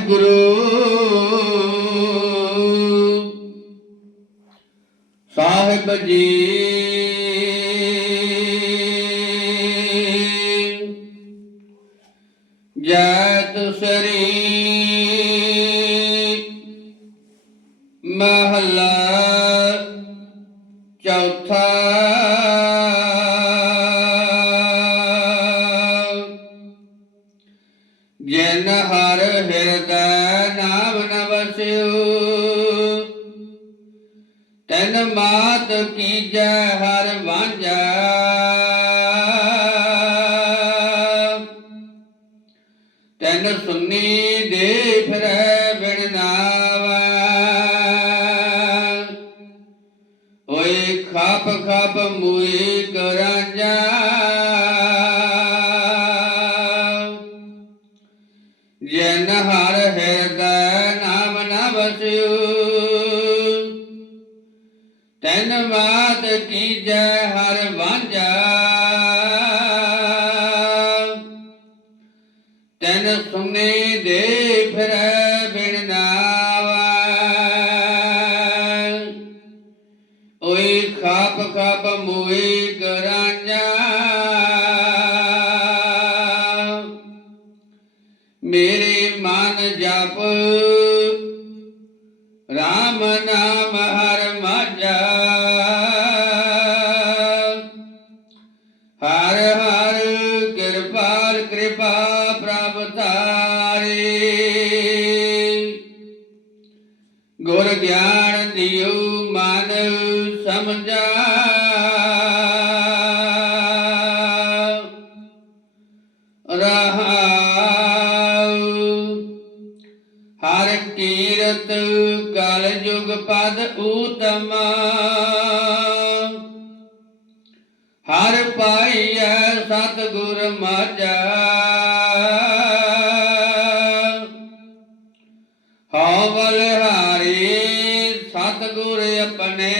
ਗੁਰੂ ਸਾਹਿਬ ਜੀ। ਜੈਤ ਸਰੀ। ਮਹਲਾ ਨ ਵਸਿਓ ਤਨ ਮਾਤ ਕੀਜੈ ਹਰ ਵਾਂਝਾ। ਤਨ ਸੁਨੀ ਦੇ ਫਿਰੈ ਬਿਨ ਨਾਵਾ। ਓਏ ਖਾਪ ਖਾਪ ਮੂਈ ਕਰਾਂਜਾ ਜਨ ਨਾਮ ਨ ਵਸਿਓ ਤਨ ਮਾਤ ਹਰ ਵਾਂਝਾ। ਤਨ ਸੁਨੇ ਦੇ ਫਿਰੈ ਬਿਨ ਨਾਵਾ। ਓਏ ਖਾਪ ਖਾਪ ਮੋਏ ਕਰਾਂਜਾ ਰਾਮ ਨਾਮ ਹਰ ਮਾਝਾ ਹਰ ਹਰ ਕਿਰਪਾਲ ਕਿਰਪਾ ਪ੍ਰਭ ਤਾਰੇ ਗੁਰ ਗਿਆਨ ਦਿਓ ਮਨ ਸਮਝਾ ਹਰ ਕੀਰਤ ਕਲ ਯੁਗ ਪਦ ਊਤਮ। ਹਰ ਪਾਈਐ ਸਤ ਗੁਰ ਮਾਝਾ ਹਉ ਬਲਿਹਾਰੀ ਸਤ ਗੁਰ ਆਪਣੇ।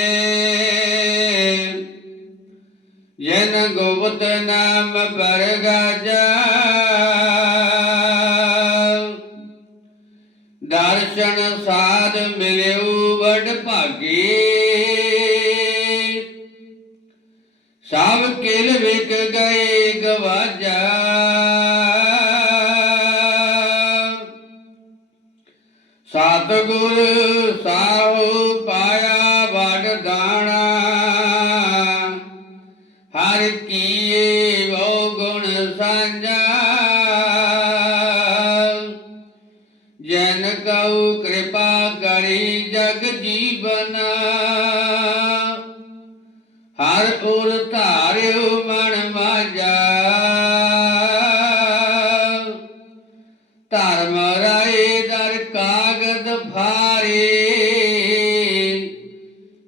ਜਨ ਗੋਬਤ ਨਾਮ ਬਰਗਾਜਾ। ਦਰਸ਼ਨ ਸਾਧ ਮਿਲਿਓ ਵਡ ਭਾਗੀ। ਸਭ ਕਿਲ ਵਿਕ ਗਏ ਗਵਾਜਾ। ਸਤਿਗੁਰ ਸਾਹੂ ਪਾਇਆ ਵਡ ਦਾਣਾ। ਹਰ ਕੀਏ ਵੋ ਗੁਣ ਸਾਂਝਾ। ਕਉ ਕਿਰਪਾ ਕਰੀ ਜਗ ਜੀਵਨ। ਹਰ ਉਰ ਧਾਰਿਓ ਮਨ ਮਾਜਾ। ਧਰਮ ਰਾਏ ਦਰ ਕਾਗਦ ਭਾਰੇ।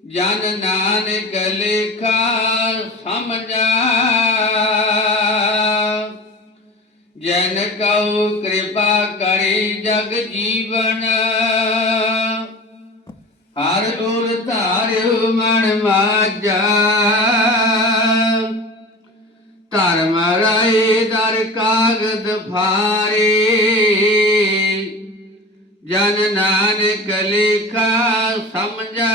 ਜਨ ਨਾਨਕ ਲਿਖਾ ਸਮਝਾ। ਜਨ ਕਉ ਕਿਰਪਾ ਜਗ ਜੀਵਨ। ਹਰ ਉਰ ਧਾਰਿਉ ਮਨ ਮਾਜਾ। ਧਰਮ ਰਾਏ ਦਰ ਕਾਗਦ ਫਾਰੇ ਜਨ ਨਾਨਕ ਲਿਖਾ ਸਮਝਾ।